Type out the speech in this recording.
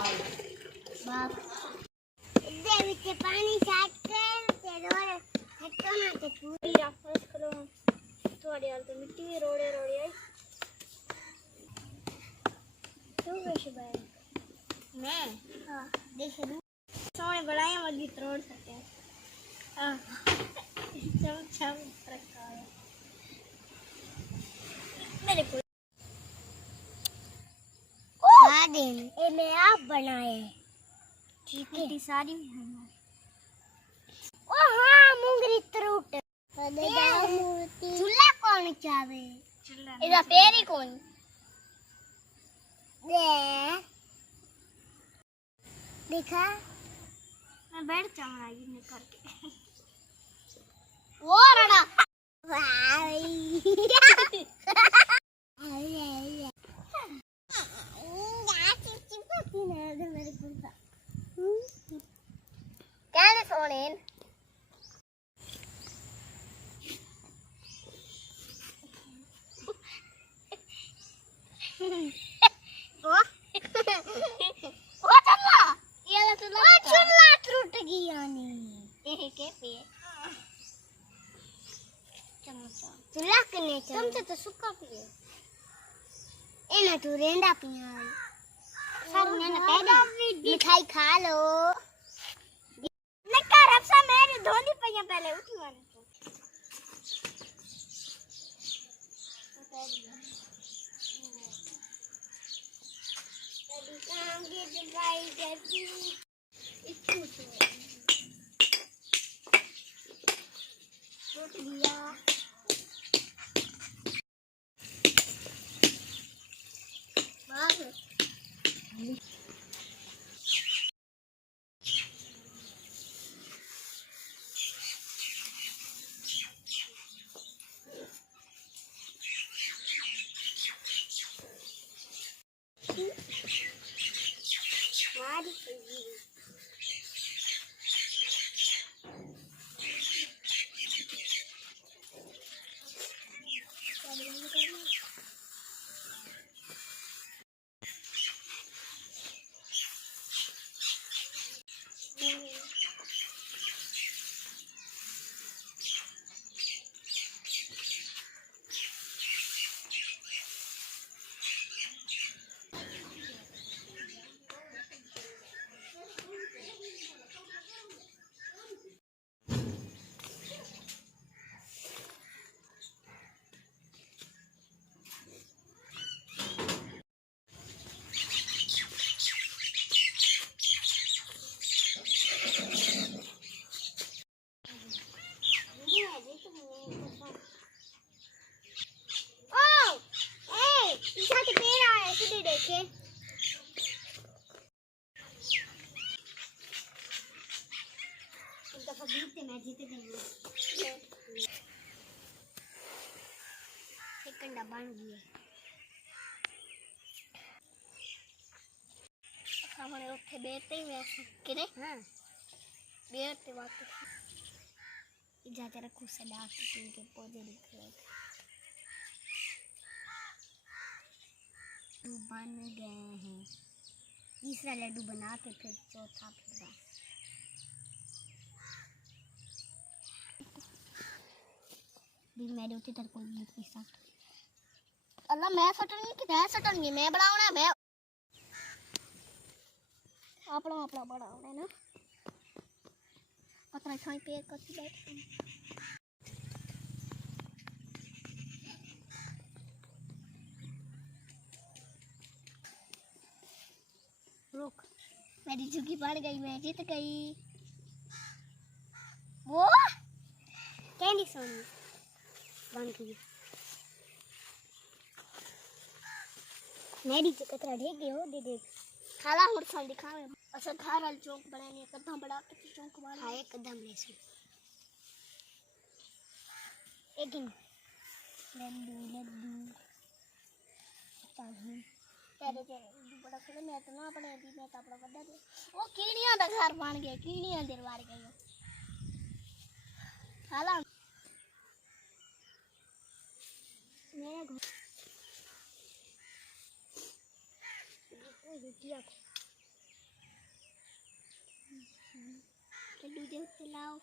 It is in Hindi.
बाप दे विच पानी छाट के ते रोड़े हटो ना ते पूरी राफस करो थोड़ी यार तो मिट्टी में रोड़े रोड़े आई तो कैसे भाई मैं हां देख लूं सोने बनाए मत तोड़ सकते हैं हां चम प्रकार मेरे को ये मैं आप बनाए ठीक है सारी ओ हाँ मुंगरी त्रुट चूल्हा कौन चावे इधर पेरी कौन देखा मैं बैठ जाऊंगा ये करके वो रड़ा Can is on in. चुल्ला टूट गया नहीं कैसे चुल्ला कने चमचा तो सूखा पिए एना तू रेंडा पिया सर मैंने पहले मिठाई खा लो नका रफसा मेरे धोनी पिया पहले उठी वाले कांगे दिखाई देती इच्छू टूट गया बाप मैं जीते एक कंडा बन गया हमारे उठे बैठते ही वैसे किरे हाँ बैठते वापस जाते रखो से डाक के पौधे दिख रहे थे बन गए हैं तीसरा लड्डू बनाते फिर चौथा फिर बस मेरे उठी तेरे को लिखी साथ अल्लाह मैं फटूंगी कि मैं फटूंगी मैं बनाऊंगा मैं आपला बनाऊंगा ना पत्थर छाई पे कच्ची बैठ रुक मेरी झुकी पड़ गई मैं जीत गई वो कैंडी सोनी बन गई मेरी जो कतरा ढेग गई हो दे खाला और साल दिखावे असल खारल चौक बनाने कदम बड़ा के चौक वाला है कदम लेसे एक दिन लड्डू ताही तेरे बड़ा खड़े मैं तो ना पड़े दी मैं तो अपना बड़ा दे वो कीड़ियां दा घर बन गया कीड़ियां दरबार गई खाला मेरा घर लड्डू देवते लाओ